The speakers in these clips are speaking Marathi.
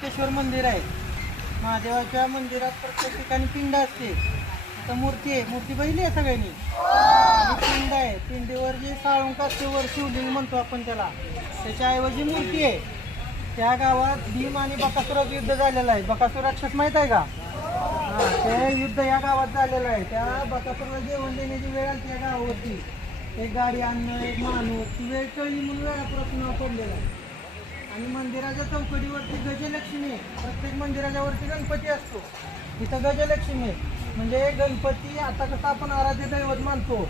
सिद्धेश्वर मंदिर आहे. महादेवाच्या मंदिरात प्रत्येक ठिकाणी पिंड असते. आता मूर्ती आहे, मूर्ती पहिली आहे सगळ्यांनी. आणि पिंड आहे, पिंडीवर जे साळुंका वर शिवलिंग म्हणतो आपण त्याला, त्याच्याऐवजी मूर्ती आहे. त्या गावात भीम आणि बकासुराचं युद्ध झालेलं आहे. बकासूर राक्षस माहीत आहे का? ते युद्ध या गावात झालेलं आहे. त्या बकासूरला जेवण देण्याची वेळ आली त्या गावावरती. एक गाडी आणणं, एक माणूस, ती वेळ कळली म्हणून वेळापुराचं नाव पडलेलं आहे. आणि मंदिराच्या चौकटीवरती गजलक्ष्मी आहे. प्रत्येक मंदिराच्या वरती गणपती असतो, इथं गजलक्ष्मी आहे. म्हणजे गणपती आता कसं आपण आराध्य दैवत मानतो,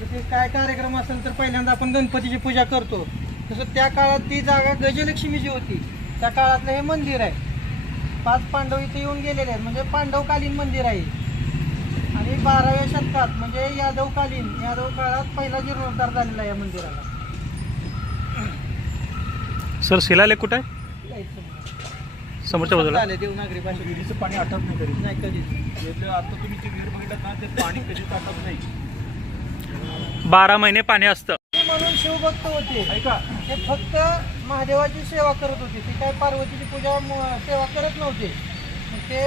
तिथे काय कार्यक्रम असेल तर पहिल्यांदा आपण गणपतीची पूजा करतो, तसं त्या काळात ती जागा गजलक्ष्मीची होती. त्या काळातलं हे मंदिर आहे. 5 पांडव इथे येऊन गेलेले आहेत, म्हणजे पांडवकालीन मंदिर आहे. आणि 12व्या शतकात म्हणजे यादव काळात पहिला जीर्णोद्धार झालेला आहे या मंदिराला. सर शिलालेख कुठं आहे? समोरच्या बाजूला झाले देवनागरी भाषेत. विहिरीचं पाणी आटत नाही कधी नाही कधीच. आता तुम्ही ते विहीर बघितलं ना, ते पाणी कधीच आटत नाही. 12 महिने पाणी असतं. म्हणून शिवभक्त होते. ऐका, ते फक्त महादेवाची सेवा करत होते. ते काय पार्वतीची पूजा सेवा करत नव्हते. ते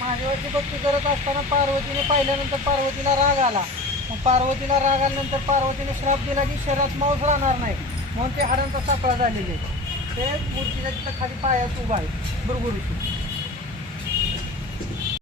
महादेवाची भक्ती करत असताना पार्वतीने पाहिल्यानंतर पार्वतीला राग आला. मग पार्वतीला राग आल्यानंतर पार्वतीने श्राप दिला की शरीरात मांस राहणार नाही, म्हणून ते हाडांचा सापळा झालेले. ते मूर्तीच्या तिथं खाली पायात उभा आहे, भृगु ऋषी.